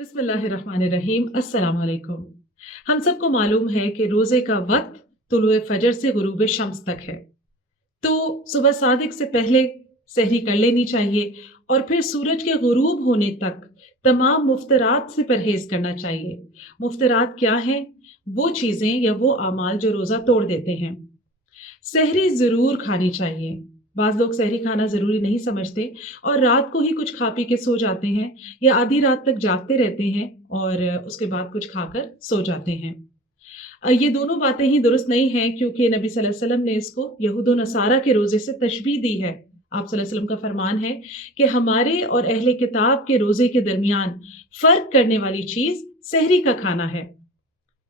बिस्मिल्लाहिर्रहमानिर्रहीम। अस्सलाम वालेकुम। हम सबको मालूम है कि रोज़े का वक्त तुलुए फजर से गुरूब शम्स तक है। तो सुबह सादिक से पहले सहरी कर लेनी चाहिए और फिर सूरज के गुरूब होने तक तमाम मुफ्तरात से परहेज़ करना चाहिए। मुफ्तरात क्या हैं? वो चीज़ें या वो अमाल जो रोज़ा तोड़ देते हैं। सहरी ज़रूर खानी चाहिए। बाज़ लोग सहरी खाना ज़रूरी नहीं समझते और रात को ही कुछ खा पी के सो जाते हैं या आधी रात तक जागते रहते हैं और उसके बाद कुछ खाकर सो जाते हैं। ये दोनों बातें ही दुरुस्त नहीं हैं क्योंकि नबी सल्लल्लाहु अलैहि वसल्लम ने इसको यहूद व नसारा के रोज़े से तशबीह दी है। आप सल्लल्लाहु अलैहि वसल्लम का फरमान है कि हमारे और अहले किताब के रोज़े के दरमियान फ़र्क करने वाली चीज़ सहरी का खाना है।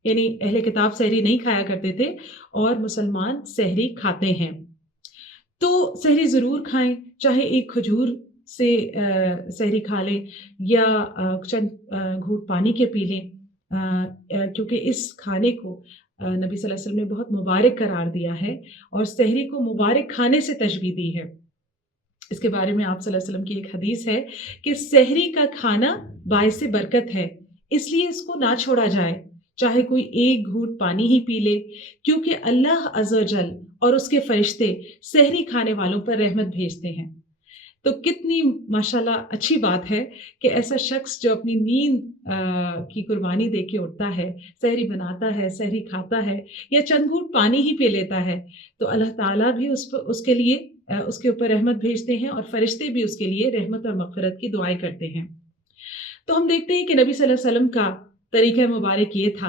यानी अहले किताब सहरी नहीं खाया करते थे और मुसलमान सहरी खाते हैं। तो सहरी ज़रूर खाएँ, चाहे एक खजूर से सहरी खा लें या चंद घूँट पानी के पी लें। क्योंकि इस खाने को नबी सल्लल्लाहु अलैहि वसल्लम ने बहुत मुबारक करार दिया है और सहरी को मुबारक खाने से तशबीह दी है। इसके बारे में आप सल्लल्लाहु अलैहि वसल्लम की एक हदीस है कि सहरी का खाना बाइसे बरकत है, इसलिए इसको ना छोड़ा जाए, चाहे कोई एक घूँट पानी ही पी ले, क्योंकि अल्लाह अज़्ज़ व जल और उसके फरिश्ते सहरी खाने वालों पर रहमत भेजते हैं। तो कितनी माशाल्लाह अच्छी बात है कि ऐसा शख्स जो अपनी नींद की कुर्बानी दे के उठता है, सहरी बनाता है, सहरी खाता है या चंद घूँट पानी ही पी लेता है, तो अल्लाह ताला भी उसके लिए उसके ऊपर रहमत भेजते हैं और फरिश्ते भी उसके लिए रहमत और मग़फ़िरत की दुआएँ करते हैं। तो हम देखते हैं कि नबी सल्लल्लाहु अलैहि वसल्लम का तरीक़ा मुबारक ये था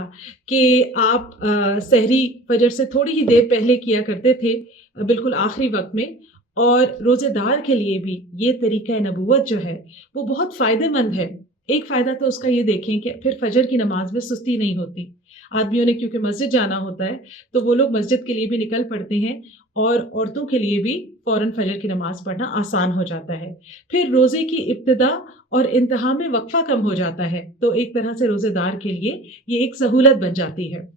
कि आप सहरी फ़जर से थोड़ी ही देर पहले किया करते थे, बिल्कुल आखिरी वक़्त में। और रोज़ेदार के लिए भी ये तरीक़ा नबूवत जो है वो बहुत फ़ायदेमंद है। एक फ़ायदा तो उसका ये देखें कि फिर फ़जर की नमाज़ में सुस्ती नहीं होती। आदमियों ने क्योंकि मस्जिद जाना होता है तो वो लोग मस्जिद के लिए भी निकल पड़ते हैं और औरतों के लिए भी फ़ौरन फ़जर की नमाज़ पढ़ना आसान हो जाता है। फिर रोज़े की इब्तिदा और इंतहा में वक़फ़ा कम हो जाता है, तो एक तरह से रोज़ेदार के लिए ये एक सहूलत बन जाती है।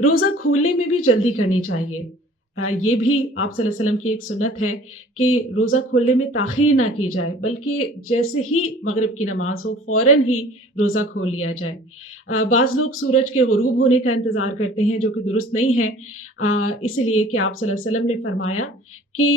रोज़ा खोलने में भी जल्दी करनी चाहिए। ये भी आप सल्लल्लाहु अलैहि वसल्लम की एक सुन्नत है कि रोज़ा खोलने में ताख़ीर ना की जाए, बल्कि जैसे ही मग़रिब की नमाज़ हो फ़ौरन ही रोज़ा खोल लिया जाए। बाज़ लोग सूरज के ग़ुरूब होने का इंतज़ार करते हैं, जो कि दुरुस्त नहीं है। इसीलिए कि आप सल्लल्लाहु अलैहि वसल्लम ने फ़रमाया कि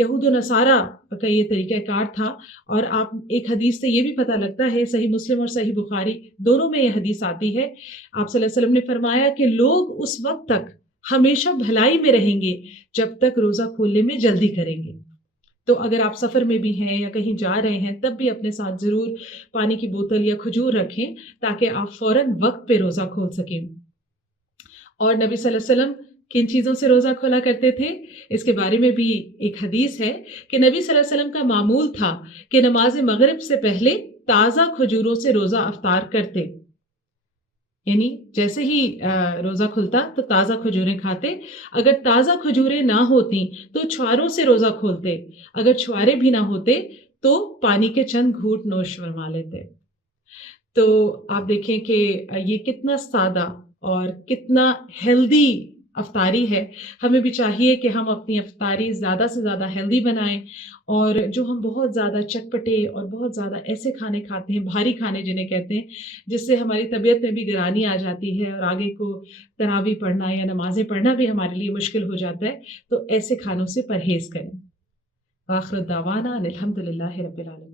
यहूद व नसारा का ये तरीक़ाकार था और आप एक हदीस से ये भी पता लगता है, सही मुस्लिम और सही बुख़ारी दोनों में ये हदीस आती है। आप सल्लल्लाहु अलैहि वसल्लम ने फ़रमाया कि लोग उस वक़्त तक हमेशा भलाई में रहेंगे जब तक रोज़ा खोलने में जल्दी करेंगे। तो अगर आप सफ़र में भी हैं या कहीं जा रहे हैं तब भी अपने साथ ज़रूर पानी की बोतल या खजूर रखें ताकि आप फ़ौरन वक़्त पे रोज़ा खोल सकें। और नबी सल्लल्लाहु अलैहि वसल्लम किन चीज़ों से रोज़ा खोला करते थे, इसके बारे में भी एक हदीस है कि नबी सल्लल्लाहु अलैहि वसल्लम का मामूल था कि नमाज़ मग़रिब से पहले ताज़ा खजूरों से रोज़ा अफ़्तार करते। यानी जैसे ही रोज़ा खुलता तो ताज़ा खजूरें खाते। अगर ताज़ा खजूरें ना होती तो छुआरों से रोज़ा खोलते। अगर छुआरे भी ना होते तो पानी के चंद घूँट नोश फरमा लेते। तो आप देखें कि ये कितना सादा और कितना हेल्दी अफ़्तारी है। हमें भी चाहिए कि हम अपनी अफ़्तारी ज़्यादा से ज़्यादा हेल्दी बनाएँ और जो हम बहुत ज़्यादा चटपटे और बहुत ज़्यादा ऐसे खाने खाते हैं, भारी खाने जिन्हें कहते हैं, जिससे हमारी तबीयत में भी गिरानी आ जाती है और आगे को तरावी पढ़ना या नमाज़ें पढ़ना भी हमारे लिए मुश्किल हो जाता है, तो ऐसे खानों से परहेज़ करें। आखिर दावाना अनिल हम्दुलिल्लाहि रब्बिल आलमीन।